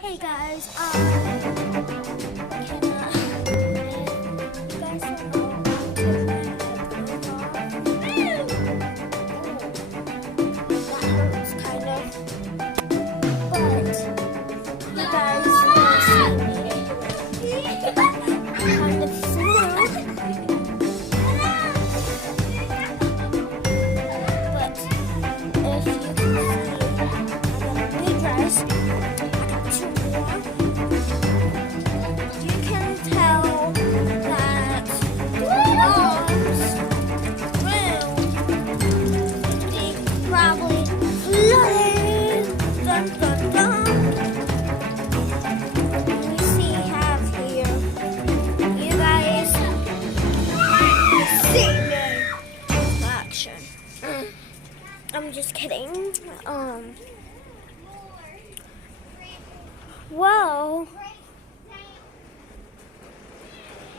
Hey guys, I'm just kidding. Well,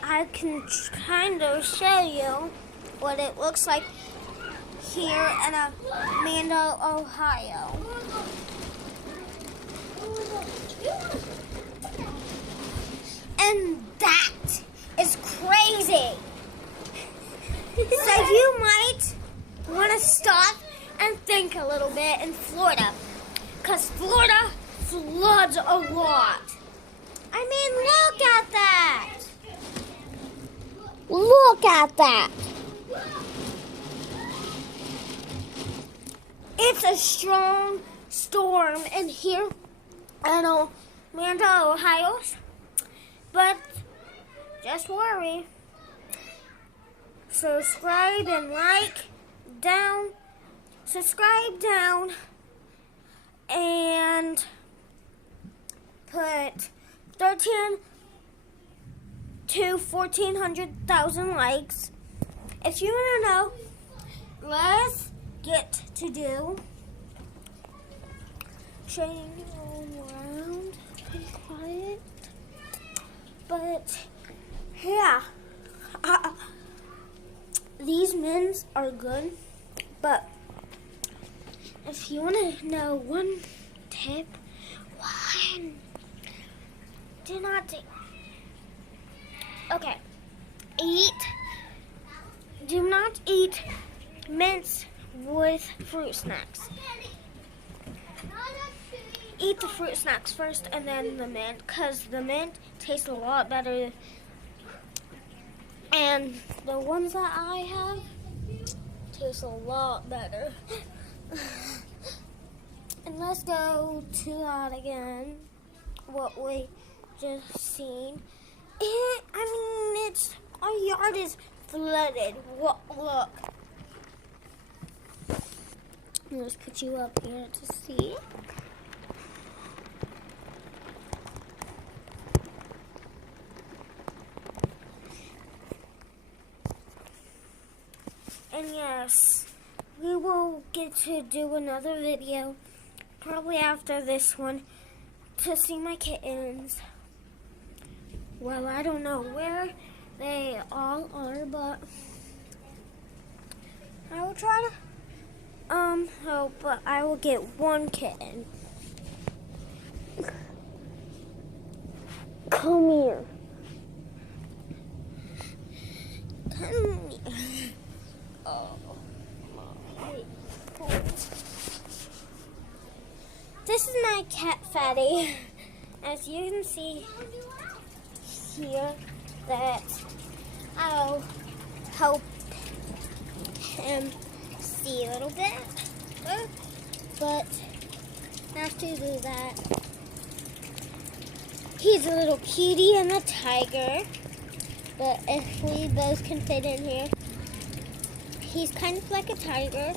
I can kind of show you what it looks like here in Amanda, Ohio. And that is crazy. So you might want to stop and think a little bit in Florida, because Florida floods a lot. I mean, look at that. Look at that. It's a strong storm in here in Amanda, Ohio. But just worry. Subscribe and like down. Subscribe down and put 13 to 1,400,000 likes. If you want to know, let's get to do showing you all around. Be quiet. But yeah, these men's are good, but if you want to know one tip, do not take. Okay, do not eat mints with fruit snacks. Eat the fruit snacks first and then the mint, because the mint tastes a lot better. And the ones that I have taste a lot better. And let's go to that again, what we just seen. Our yard is flooded. Look. Let's put you up here to see. And yes, we will get to do another video, probably after this one, to see my kittens. Well, I don't know where they all are, but I will try to help, but I will get one kitten. Come here. Come here. Oh, my God. This is my cat, Fatty. As you can see here, that I'll help him see a little bit. But after you do that, he's a little cutie and a tiger. But if we both can fit in here, he's kind of like a tiger.